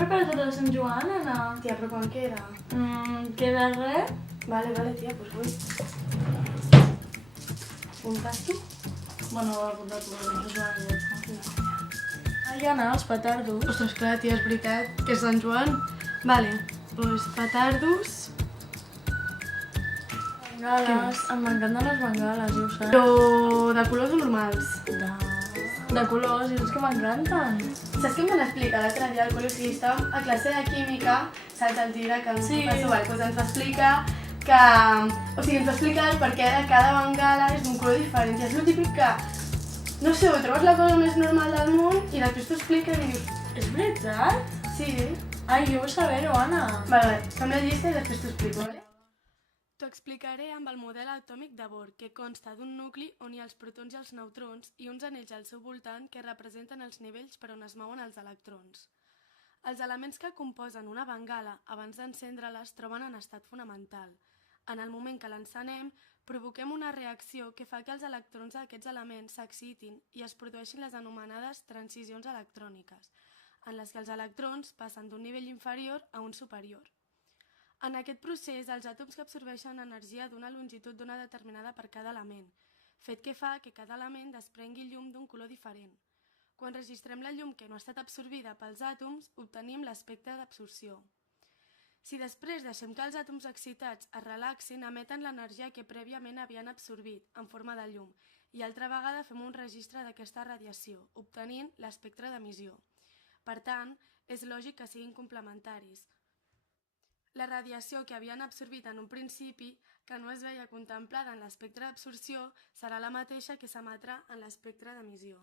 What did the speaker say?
preparat tot de Sant Joan, Anna? Tia, però quan queda? Queda res? Vale, tia, doncs vull. Apuntes tu? Bueno, ho he apuntat tu, perquè això és una lletra. Ai, Anna, els petardos. Ostres, clar, tia, és veritat, que és Sant Joan. Vale, doncs petardos... Bengales. M'encanten les bengales, jo ho sé. Però de colors o normals? De colors, i és que m'encanten. Saps què em van explicar l'altre dia al col·le? O sigui, estàvem a classe de química, saps el tigre que Sí. doncs ens va explicar que... O sigui, ens va explicar el perquè de cada bengala és d'un color diferent. I és el típic que, no sé, ho trobes la cosa més normal del món i després t'ho expliquen i dius, És veritat? sí. Ai, jo vull saber-ho, Anna. Vale, fem la llista i després t'ho explico, vale? T'ho explicaré amb el model atòmic de Bohr, que consta d'un nucli on hi ha els protons i els neutrons i uns anells al seu voltant que representen els nivells per on es mouen els electrons. Els elements que composen una bengala abans d'encendre-la es troben en estat fonamental. En el moment que l'encenem, provoquem una reacció que fa que els electrons d'aquests elements s'excitin i es produeixin les anomenades transicions electròniques, en les que els electrons passen d'un nivell inferior a un superior. En aquest procés, els àtoms que absorbeixen energia d'una longitud d'ona determinada per cada element, fet que fa que cada element desprengui llum d'un color diferent. Quan registrem la llum que no ha estat absorbida pels àtoms, obtenim l'espectre d'absorció. Si després deixem que els àtoms excitats es relaxin, emeten l'energia que prèviament havien absorbit, en forma de llum, i altra vegada fem un registre d'aquesta radiació, obtenint l'espectre d'emissió. Per tant, és lògic que siguin complementaris. La radiació que havien absorbit en un principi, que no es veia contemplada en l'espectre d'absorció, serà la mateixa que s'emetrà en l'espectre d'emissió.